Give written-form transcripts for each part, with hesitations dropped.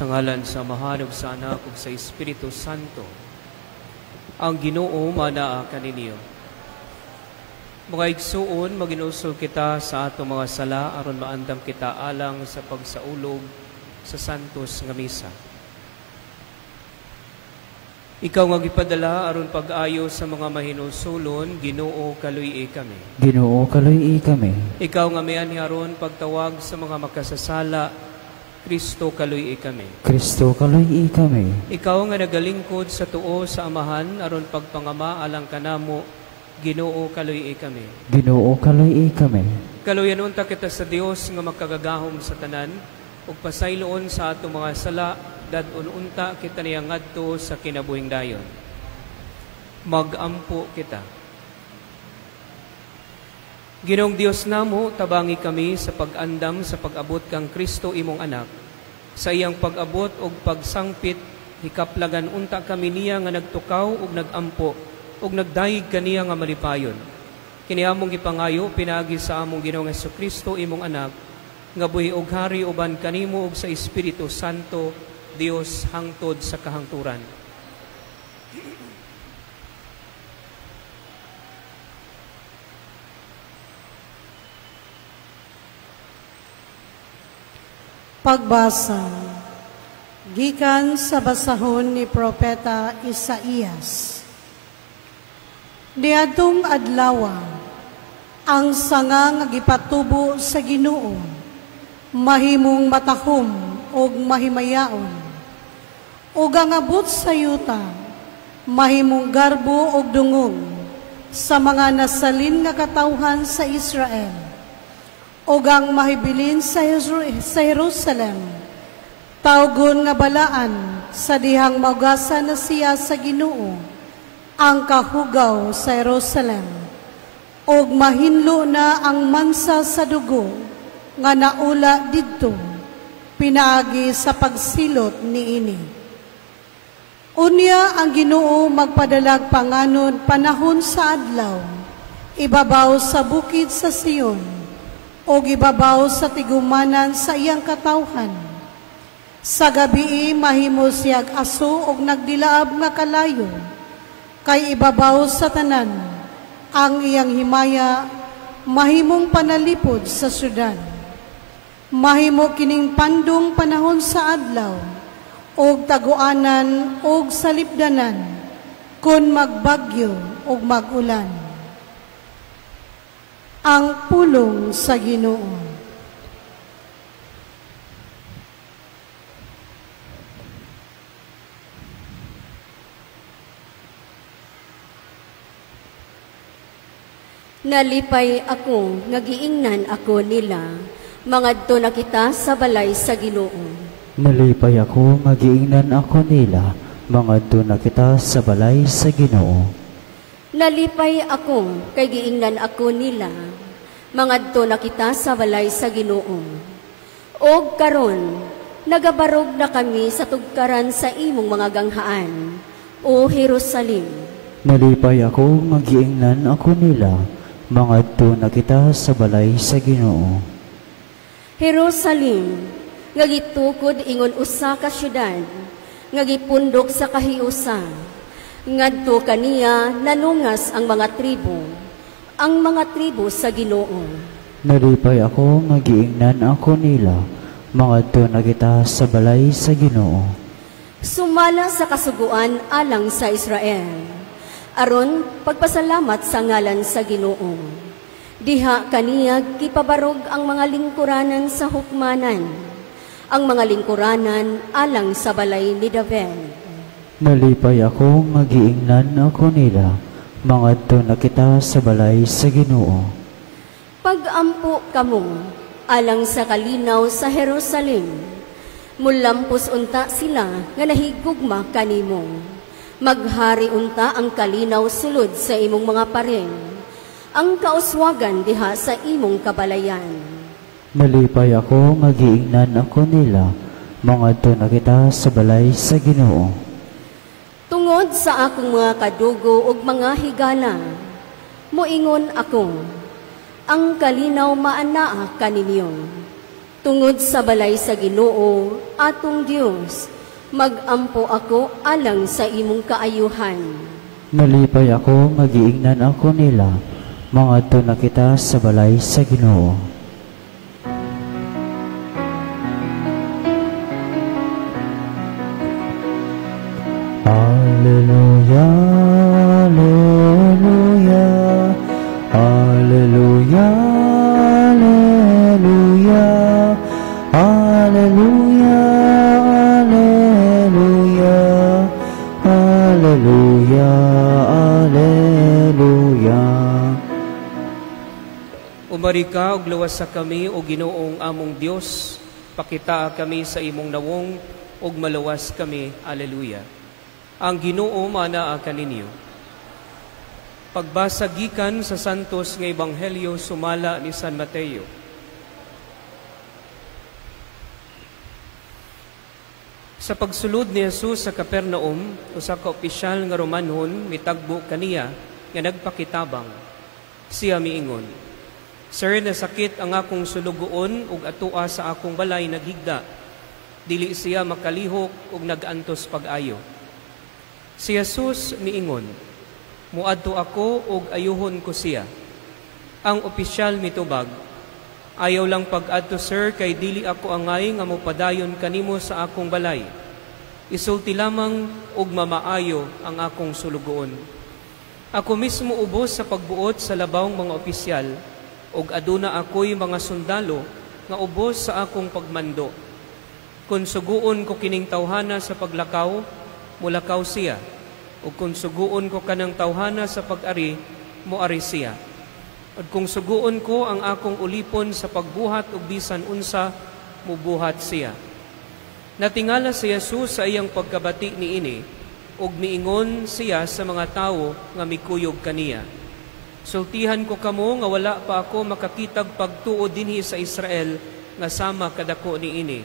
Sa ngalan sa Amahan ug sa Anak ug sa Espiritu Santo, ang Ginoo manaa kaninyo. Mga igsuon, maginusol kita sa atong mga sala aron maandam kita alang sa pagsaulog sa santos nga misa. Ikaw nga gipadala aron pag-ayo sa mga mahinusulon, Ginoo kaluy-i kami. Ginoo kaluy-i kami. Ikaw nga mianhi aron pagtawag sa mga makasasala, Kristo kaluy-i kami. Kristo kaluy-i kami. Ikaw nga nagalingkod sa tuo sa Amahan aron pagpangama alang kanamo, Ginoo kaluy-i kami. Ginoo kaluy-i kami. Kaluyan unta kita sa Dios nga magkagagahom sa tanan ug pasayloon sa atong mga sala, dadun unta kita niya ngadto sa kinabuhing dayon. Magampo kita. Ginoong Dios namo, tabangi kami sa pag-andam sa pag-abot kang Kristo imong anak. Sa iyang pag-abot ug pagsangpit, hikaplagan unta kami niya nga nagtukaw ug nagampo ug nagdayeg kaniya nga malipayon. Kini among gipangayo pinagi sa among Ginoong Hesukristo imong anak, nga buhi ug hari uban kanimo ug sa Espiritu Santo, Dios hangtod sa kahangturan. Pagbasa gikan sa basahon ni Propeta Isaías. Niadtong adlaw, ang sanga nga gipatubo sa Ginoo mahimong matahom og mahimayaon, ug ang abot sa yuta mahimong garbo og dungog sa mga nasalin nga katawhan sa Israel, ug ang mahibilin sa Jerusalem, tawgon nga balaan sa dihang maugasan na siya sa Ginoo ang kahugaw sa Jerusalem, ug mahinlo na ang mansa sa dugo nga naula didto pinaagi sa pagsilot niini. Unya ang Ginoo magpadalag panganod panahon sa adlaw, ibabaw sa bukid sa Sion, o gibabaw sa tigumanan sa iyang katawhan. Sa gabi mahimo siyag aso og nagdilaab nga kalayo, kay ibabaw sa tanan ang iyang himaya mahimong panalipod sa syudad. Mahimo kining pandong panahon sa adlaw, og taguanan og salipdanan, kun magbagyo og magulan. Ang pulong sa Ginoo. Nalipay ako, nagiingnan ako nila, mangadto na kita sa balay sa Ginoo. Nalipay ako, magiingnan ako nila, mangadto na kita sa balay sa Ginoo. Nalipay ako, kay giingnan ako nila, mangadto na kita sa balay sa Ginoo. Og karon, nagabarog na kami sa tugkaran sa imong mga ganghaan, o Jerusalem. Nalipay ako, magiingnan ako nila, mangadto na kita sa balay sa Ginoo. Jerusalem, nga gitukod ingon usa ka syudad, nga gipundok sa kahiusa, ngadto kaniya nanungas ang mga tribo sa Ginoo. Nalipay ako, magiingnan ako nila, mangadto na kita sa balay sa Ginoo. Sumala sa kasuguan alang sa Israel, aron pagpasalamat sa ngalan sa Ginoo. Diha kaniya kipabarog ang mga lingkuranan sa hukmanan, ang mga lingkuranan alang sa balay ni David. Nalipay ako, magiingnan ako nila, mangadto na kita sa balay sa Ginoo. Pagampo kamo alang sa kalinaw sa Jerusalem, mulampos unta sila nga nahigugma kanimo. Maghari unta ang kalinaw sulod sa imong mga paring, ang kauswagan diha sa imong kabalayan. Nalipay ako, magiingnan ako nila, mangadto na kita sa balay sa Ginoo. Tungod sa akong mga kadugo ug mga higala, moingon ako, ang kalinaw maanaa kaninyo. Tungod sa balay sa Ginoo, atong Dios, magampo ako alang sa imong kaayuhan. Malipay ako, magiingnan ako nila, mga na kita sa balay sa Ginoo. Alleluia, alleluia, alleluia, alleluia, alleluia, alleluia, alleluia, alleluia. Umari ka og luwas sa kami o Ginoong among Dios, pakita kami sa imong nawong og maluwas kami. Alleluia. Ang Ginoo manaa kaninyo. Pagbasa gikan sa santos nga ebanghelyo sumala ni San Mateo. Sa pagsulod ni Jesus sa Capernaum, usa ka opisyal nga Romanhon mitagbo kaniya nga nagpakitabang. Siya miingon, "Sir, nasakit ang akong sulugoon ug atua sa akong balay naghigda. Dili siya makalihok ug nagantos pag-ayo." Si Jesus miingon, "Muadto ako ug ayuhon ko siya." Ang opisyal mitubag, "Ayaw lang pag-adto, sir, kay dili ako angay nga mopadayon kanimo sa akong balay. Isulti lamang og mamaayo ang akong sulugoon. Ako mismo ubos sa pagbuot sa labawng mga opisyal, ug aduna ako'y mga sundalo nga ubos sa akong pagmando. Kung suguon ko kining tawhana sa paglakaw, mulakaw siya, ug kung suguon ko kanang tawhana sa pag-ari, moari siya. At kung suguon ko ang akong ulipon sa pagbuhat ug bisan unsa, mubuhat siya." Natingala si Jesus sa iyang pagkabati niini, ug miingon siya sa mga tawo nga mikuyog kaniya, "Sultihan ko kamo nga wala pa ako makakitag pagtuo dinhi sa Israel nga sama kadako niini.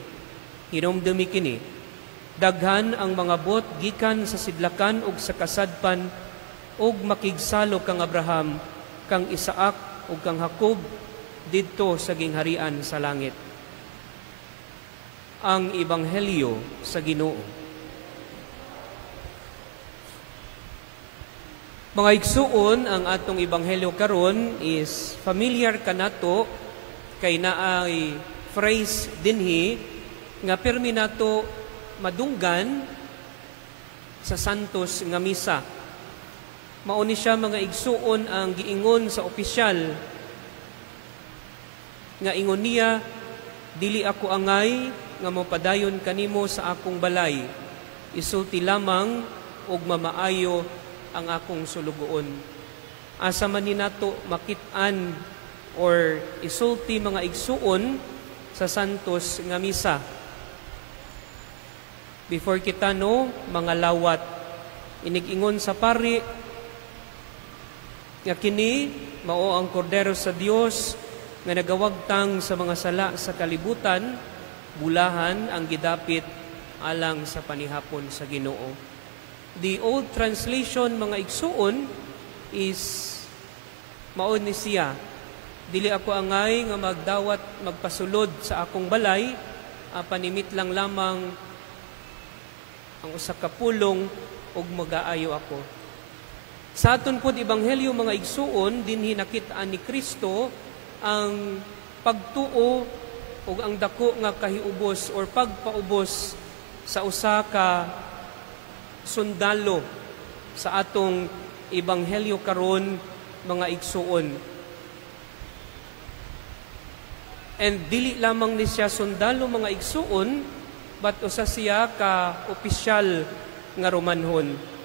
Hinumdumi kini, daghan ang mga bot gikan sa sidlakan ug sa kasadpan, ug makigsalo kang Abraham, kang Isaak ug kang Jacob didto sa gingharian sa langit." Ang Ebanghelyo sa Ginoo. Mga igsuon, ang atong Ebanghelyo karon is familiar kanato kay naay phrase dinhi nga permi nato madunggan sa santos nga misa. Mao ni siya mga igsuon ang giingon sa opisyal nga ingon niya, "Dili ako angay nga mopadayon kanimo sa akong balay. Isulti lamang og mamaayo ang akong sulugoon." Asa man ni nato makit-an or isulti mga igsuon sa santos nga misa. Before kita mga lawat, inig-ingon sa pari nga kini mao ang kordero sa Dios nga nagawagtang sa mga sala sa kalibutan, bulahan ang gidapit alang sa panihapon sa Ginoo. The old translation mga igsuon is mao ni siya, "Dili ako angay nga magdawat magpasulod sa akong balay, panimit lang lamang ang usa ka pulong ug magaayo ako." Sa aton pod ebanghelyo mga igsuon, dinhi nakit-an ni Kristo ang pagtuo ug ang dako nga kahiubos or pagpaubos sa usa ka sundalo sa atong ebanghelyo karon mga igsuon. And dili lamang ni siya sundalo mga igsuon, but usa siya ka opisyal nga Romanhon.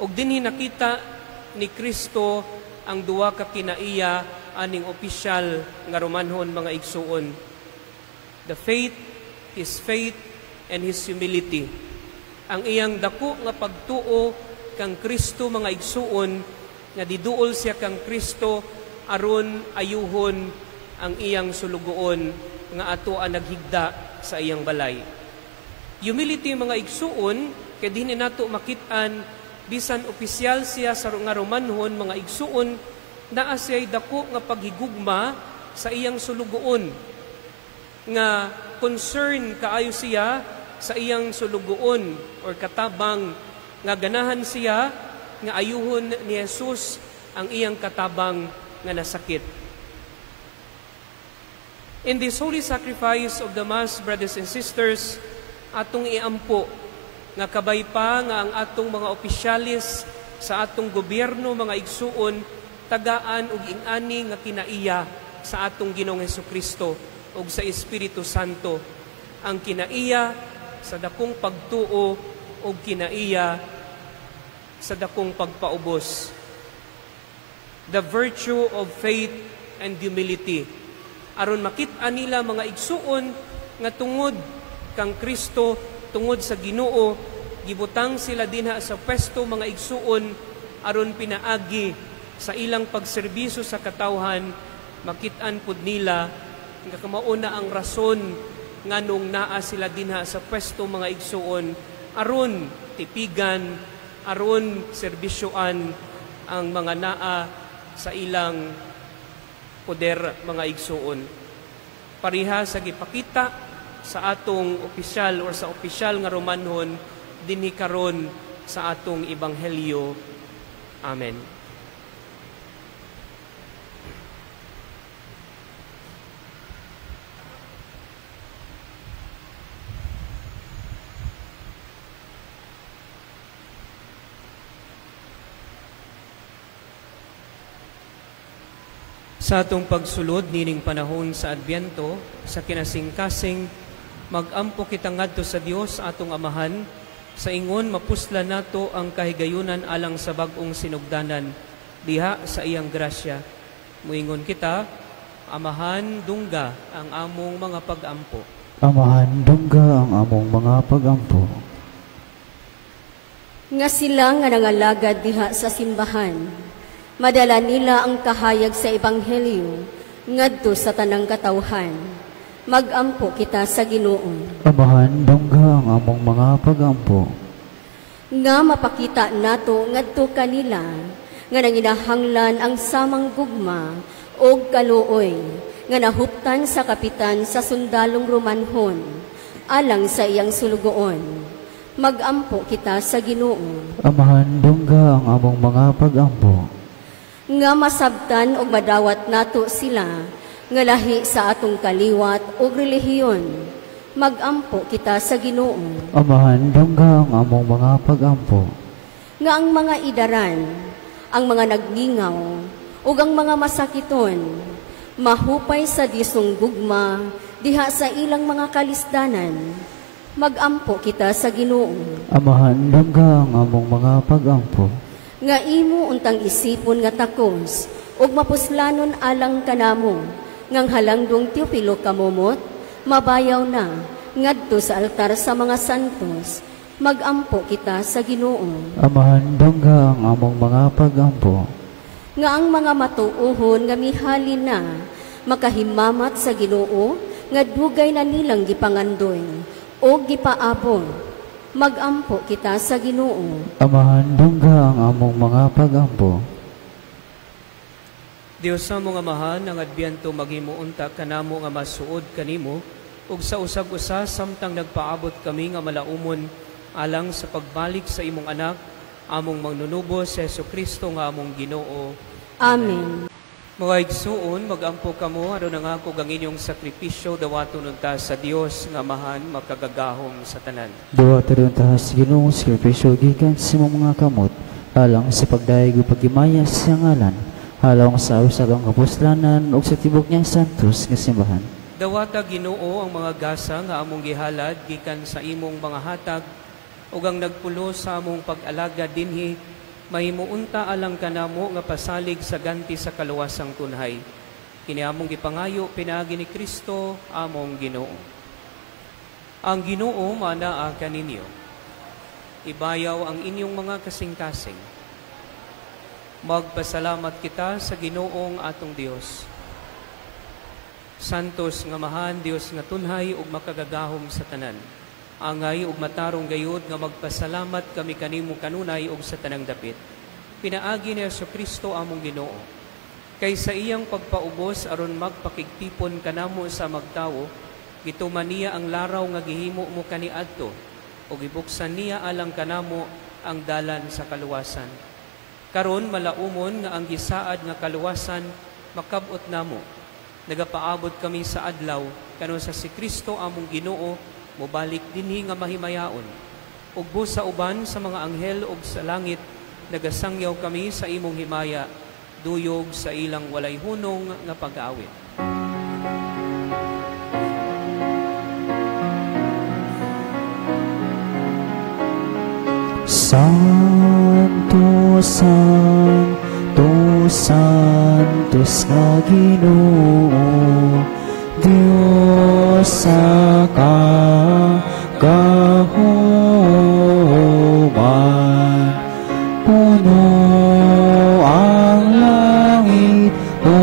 Ug dinhi nakita ni Kristo ang duwa ka kinaiya aning opisyal nga Romanhon mga igsuon. The faith, his faith, and his humility. Ang iyang dako nga pagtuo kang Kristo mga igsuon, nga diduol siya kang Kristo aron ayuhon ang iyang sulugoon nga ato ang naghigda sa iyang balay. Humility mga igsuon, kay dinhi nato makit-an bisan opisyal siya sa nga Romanhon mga igsuon, naa siya'y dako nga paghigugma sa iyang sulugoon. nga concern kaayo siya sa iyang sulugoon or katabang nga ganahan siya nga ayuhon ni Jesus ang iyang katabang nga nasakit. In this holy sacrifice of the Mass, brothers and sisters, atong iampo nga kabay pa nga ang atong mga opisyalis sa atong gobyerno, mga igsuon, tagaan ug ingani nga kinaiya sa atong Ginoong Hesukristo ug sa Espiritu Santo, ang kinaiya sa dakong pagtuo ug kinaiya sa dakong pagpaubos. The virtue of faith and humility. Aron makit-an nila mga igsuon nga tungod kang Kristo, tungod sa Ginoo, gibutang sila dinha sa pwesto mga igsuon aron pinaagi sa ilang pagserbisyo sa katawhan, makit-an pud nila nga kamauna ang rason nganong naa sila dinha sa pwesto mga igsuon aron tipigan, aron serbisyoan ang mga naa sa ilang poder mga igsuon. Pariha sa gipakita sa atong opisyal or sa opisyal nga Romanhon dinhi karon sa atong ebanghelyo. Amen. Sa atong pagsulod nining panahon sa Adbyento, sa kinasingkasing, mag-ampo kita ngadto sa Dios atong Amahan, sa ingon mapusla nato ang kahigayunan alang sa bag-ong sinugdanan, diha sa iyang grasya. Muingon kita, Amahan, dungga ang among mga pag-ampo. Amahan, dungga ang among mga pag-ampo. Nga sila nga nangalagad diha sa simbahan, madala nila ang kahayag sa Ebanghelyo ngadto sa tanang katawhan. Mag-ampo kita sa Ginoo. Amahan, dungga ang among mga pag-ampo. Nga mapakita nato ngadto kanila nga nanginahanglan ang samang gugma o kaluoy nga nahuptan sa kapitan sa sundalong Romanhon alang sa iyang sulugoon. Mag-ampo kita sa Ginoo. Amahan, dungga ang among mga pag-ampo. Nga masabtan og madawat nato sila nga lahi sa atong kaliwat ug relihiyon. Mag-ampo kita sa Ginoo. Amahan, dungga ang among mga pag-ampo. Nga ang mga idaran, ang mga nagningaw ug ang mga masakiton mahupay sa disong gugma diha sa ilang mga kalisdanan. Mag-ampo kita sa Ginoo. Amahan, dungga ang among mga pag-ampo. Nga imo untang isipon nga takos ug mapuslanon alang kanamo ngang halangdong Teopilo kamumot mabayaw na ngadto sa altar sa mga santos. Mag-ampo kita sa Ginoo. Amahan, dungga ang among mga pag-ampo. Nga ang mga matuuhon nga mihalin na makahimamat sa Ginoo nga dugay na nilang gipangandoy o gipaabot. Mag-ampo kita sa Ginoo. Amahan, dungga ang among mga pag-ampo. Dios sa mga amahan, ang Adbyento maghimuunta kanamo nga masuod kanimo ug sa usag-usa samtang nagpaabot kami nga malaumon alang sa pagbalik sa imong anak, among mangnunubos si Jesucristo nga among Ginoo. Amen. Mga igsuon, mag-ampo kamo aron nga ako ang inyong sakripisyo dawaton unta sa Dios nga amahan makagagahom sa tanan. Dawaton unta sa Ginoong sakripisyo gikan sa imong mga kamot alang sa pagdaig ug pagimaya sa ngalan, halong sa usagang kapuslanan ug sa tibok niyang santos nga simbahan. Dawata Ginoo ang mga gasa nga among gihalad gikan sa imong mga hatag ug ang nagpulo sa among pag-alaga dinhi mahimuunta alang kanamo nga pasalig sa ganti sa kaluwasang tunhay. Kini among gipangayo pinaagi ni Kristo among Ginoo. Ang Ginoo manaa kaninyo. Ibayaw ang inyong mga kasing-kasing. Magpasalamat kita sa Ginoong atong Dios. Santos nga mahan Dios nga tunhay ug makagagahom sa tanan. Angay ug matarong gayud nga magpasalamat kami kanimo kanunay ug sa tanang dapit. Pinaagi ni Jesucristo among Ginoo. Kay sa iyang pagpaubos aron magpakigtipon kanamo sa magtawo, Gituman niya ang laraw nga gihimo mo kaniadto, o gibuksan niya alang kanamo ang dalan sa kaluwasan. Karon malaumon nga ang gisaad nga kaluwasan makabot namo. Nagapaabot kami sa adlaw kanon sa si Kristo among Ginoo mobalik dinhi nga mahimayaon. Ug busa uban sa mga anghel ug sa langit nagasangyaw kami sa imong himaya duyog sa ilang walay hunong nga pag-aawit. Santo, Santo, Santos nga Ginoo, Diyos sa kagahuman. Puno ang langit o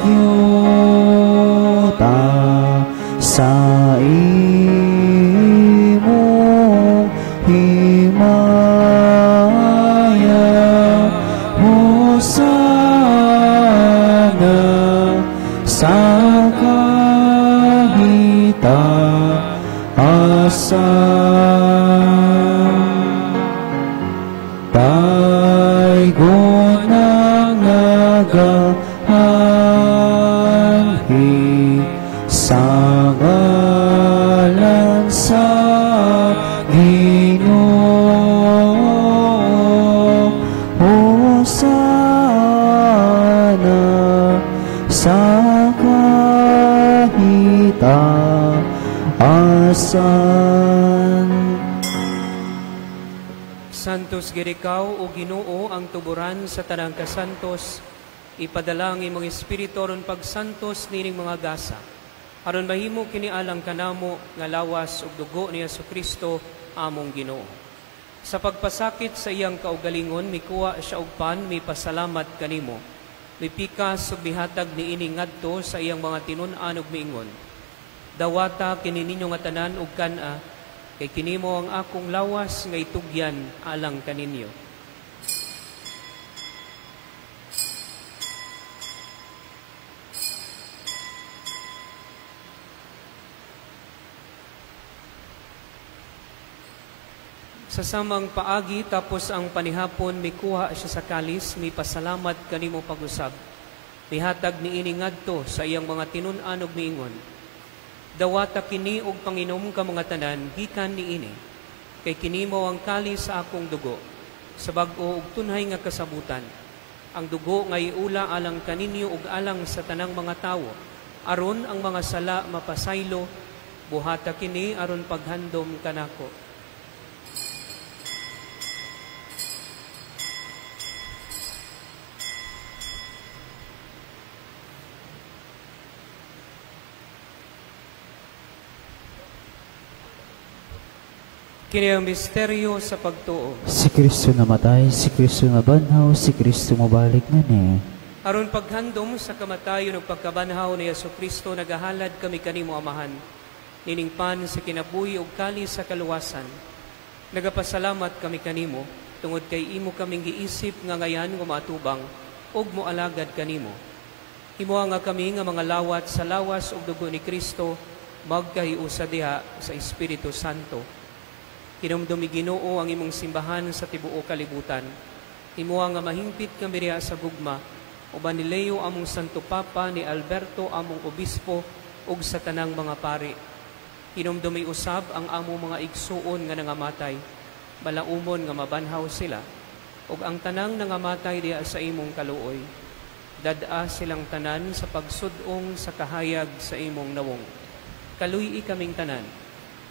yuta sa imong himaya. Hosana sa kahitaasan. Daigon ang nagahanhi sa ngalan sa Ginoo. Hosana sa kahitaasan. Santos girikaw o Ginoo ang tuburan sa tanang kasantos, ipadala ang imong espiritu ron pagsantos nining mga gasa. Aron mahimo kini alang kanamo nga lawas ug dugo ni Jesucristo among Ginoo. Sa pagpasakit sa iyang kaugalingon mikuha siya og pan, may pasalamat kanimo. May pikas ug bihatag niini ngadto sa iyang mga tinun-an ug miingon. Dawata kini ninyo nga tanan ug kana, kay kinimo ang akong lawas nga itugyan alang kaninyo. Sa samang paagi tapos ang panihapon mikuha siya sa kalis, may pasalamat kanimo pag-usab. Mihatag niini ngadto sa iyang mga tinun-an ug miingon. Dawata kini og panginom ka mga tanan gikan niini, kay kinimo ang kalis sa akong dugo, sa bag-o ug tunhay nga kasabutan. Ang dugo nga iula alang kaninyo ug alang sa tanang mga tawo, aron ang mga sala mapasaylo, buhata kini aron paghandom kanako. Kini ang misteryo sa pagtuo. Si Kristo namatay, si Kristo nabanhaw, si Kristo mabalik ngani. Aron paghandom sa kamatayon ug pagkabanhaw ni Jesucristo nagahalad kami kanimo Amahan. Nining pan sa kinabuhi ug kalis sa kaluwasan. Nagapasalamat kami kanimo tungod kay imo kaming giisip nga ngayan nga matubang ug moalagad kanimo. Himuha nga kami nga mga lawat sa lawas ug dugo ni Kristo magkahiusa diha sa Espiritu Santo. Hinumdumi Ginoo ang imong simbahan sa tibuok kalibutan. Himuha nga mahingpit kami diha sa gugma, uban ni Leo among Santo Papa, ni Alberto among obispo, ug sa tanang mga pari. Hinumdumi usab ang among mga igsuon nga nangamatay, balaumon nga mabanhaw sila, ug ang tanang nangamatay diha sa imong kaluoy. Dad-a silang tanan sa pagsudong sa kahayag sa imong nawong. Kaluy-i kaming tanan.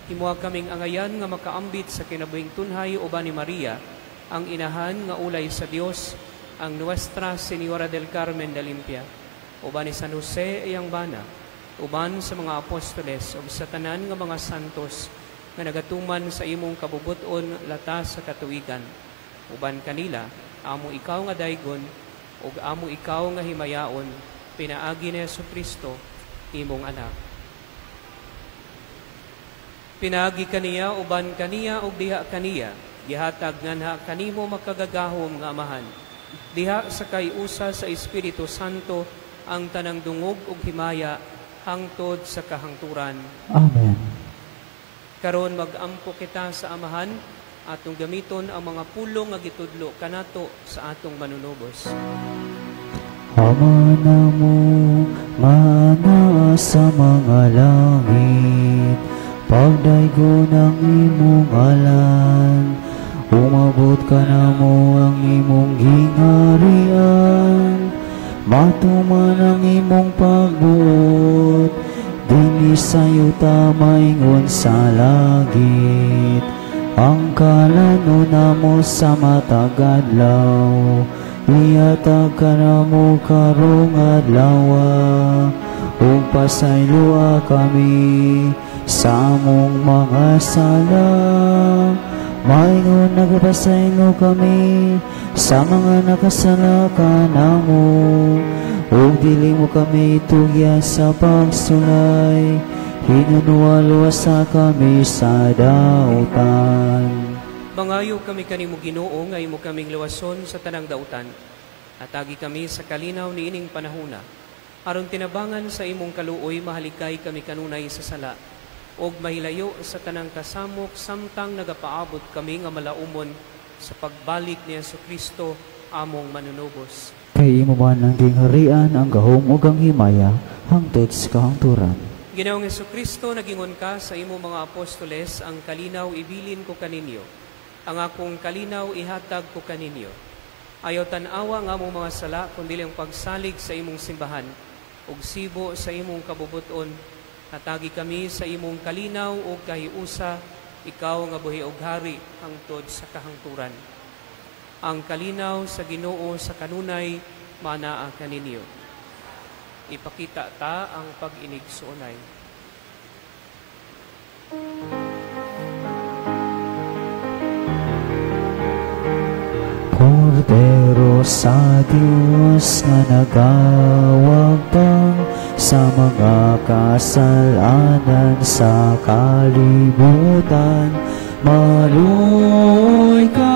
Himuha kaming angayan nga makaambit sa kinabuhing tunhay uban ni Maria, ang inahan nga ulay sa Dios, ang Nuestra Señora del Carmen de Limpia, uban ni San Jose iyang bana, uban sa mga apostoles ug sa tanan nga mga santos nga nagatuman sa imong kabubuton latas sa katuigan. Uban kanila, amo ikaw nga daygon ug amo ikaw nga himayaon, pinaagi ni Jesucristo imong anak. Pinagi kaniya, uban kaniya, ug diha kaniya, gihatag nganha kanimo makagagahom nga Amahan. Diha sa kayusa sa Espiritu Santo, ang tanang dungog ug himaya, hangtod sa kahangturan. Amen. Karon magampo kita sa Amahan, atong gamiton ang mga pulong nga gitudlo kanato sa atong manunubos. Ama namo, mana sa mga langit, pagdaygo ng imong ngalan, umabot ka namo ang imong gingharian, matuman ang imong pagbuot, dinhi sayo ta maingon sa langit, ang kalano namo sa matag adlaw, iyatag ka namo karong adlaw, ug pasaylua kami sa among mga sala, maingon nagapasaylo kami sa mga nakasala kanamo, ug dili mo kami tugya sa pagsulay, hinunuwa-luwasa kami sa dautan. Mangayo kami kanimo Ginoo nga imo kaming luwason sa tanang dautan, at agi kami sa kalinaw ni ining panahuna, aron tinabangan sa imong kaluoy mahalikay kami kanunay sa sala, og mahilayo sa tanang kasamok samtang nagapaabot kami nga malaumon sa pagbalik ni Jesucristo among manunubos. Kay imo man ang gingharian, ang gahom ug ang himaya hangtod sa kahangturan. Ginoong Jesucristo, nagingon ka sa imo mga apostoles, ang kalinaw ibilin ko kaninyo, ang akong kalinaw ihatag ko kaninyo. Ayaw tan-awa nga among mga sala, kundi ang pagsalig sa imong simbahan, ug sibo sa imong kabubuton, hatagi kami sa imong kalinaw ug kahiusa, ikaw nga buhi ug hari hangtod sa kahangturan. Ang kalinaw sa Ginoo sa kanunay manaa kaninyo. Ipakita ta ang pag-inigsuonay. Kordero sa Diyos nga nagawagtang sa mga kasalanan sa kalibutan, maluoy ka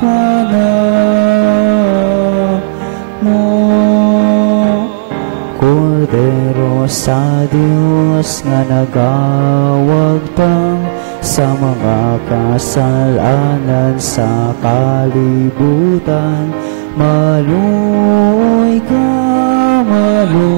kanamo. Kordero sa Diyos nga nagawagtang sa mga kasalanan sa kalibutan, maluoy ka kanamo.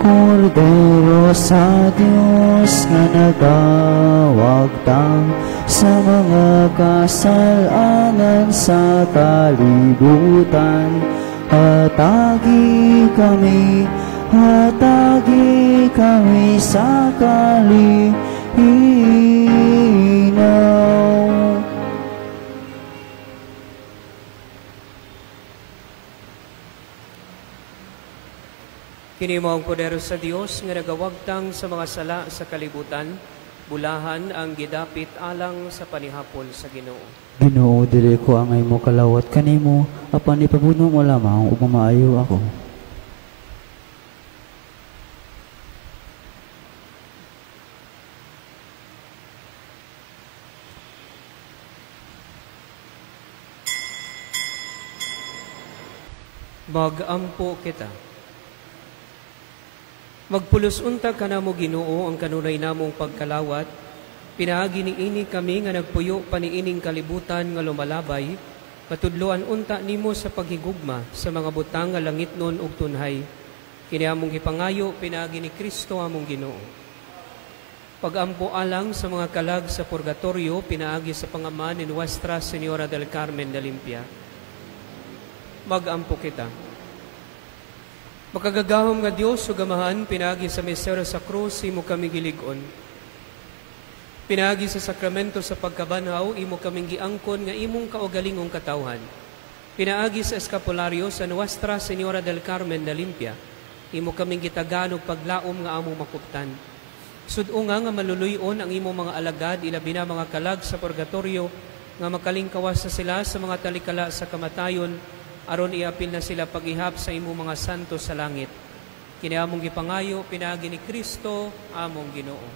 Kordero sa Diyos nga nagawagtang sa mga kasalanan sa kalibutan, hatagi kami sa kalinaw. Kini mao ang poder sa Dios nga nagawagtang sa mga sala sa kalibutan, bulahan ang gidapit alang sa panihapol sa Ginoo. Ginoo, dili ko angay mo kalawat kanimo, apan ipabuno mo lamang ug mamaayo ako. Magampo kita. Magpulos unta ka namo Ginoo ang kanunay namong pagkalawat, pinaagi niini kami nga nagpuyo paniining kalibutan nga lumalabay, patudloan unta nimo sa paghigugma sa mga butang nga langitnon ug tunhay. Kini among gipangayo pinaagi ni Kristo among Ginoo. Pagampo alang sa mga kalag sa purgatorio, pinaagi sa pangaman ni Nuestra Señora del Carmen de Limpia. Magampo kita. Makagagahom nga Dios ug Amahan, pinagi sa misteryo sa krus imo kami gilig-on. Pinagi sa sakramento sa pagkabanhaw imo kaming giangkon nga imong kaugalingong katawhan. Pinaagi sa eskapularyo sa Nuestra Señora del Carmen de Limpia, imo kaming gitagan og paglaom nga among makuptan. Sud-unga nga maluluyon ang imong mga alagad, ilabi na mga kalag sa purgatorio, nga makalingkawas sa sila sa mga talikala sa kamatayon, aron iapil na sila paghihap sa imo mga santo sa langit. Kini among gipangayo pinaagi ni Kristo among Ginoo.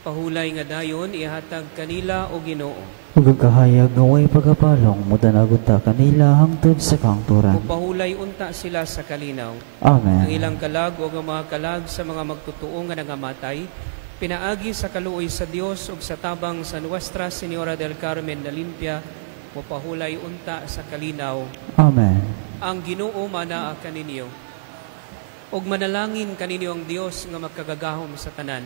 Pahulay nga dayon ihatag kanila o Ginoo. Ug ang kahayag nga way pagapalong mudanagod ta kanila hangtod sa kangturan. Pahulay unta sila sa kalinaw. Amen. Ang ilang kalag o ang mga kalag sa mga magtutuo nga nangamatay, pinaagi sa kaluoy sa Dios ug sa tabang sa Nuestra Señora del Carmen na Limpia, mopahulay unta sa kalinaw. Amen. Ang Ginoo manaa kaninyo. Ug manalangin kaninyo ang Dios nga magkagagahom sa tanan,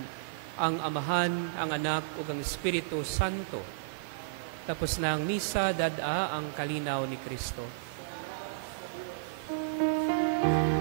ang Amahan, ang Anak ug ang Espiritu Santo. Tapos na ang misa, dada ang kalinaw ni Kristo.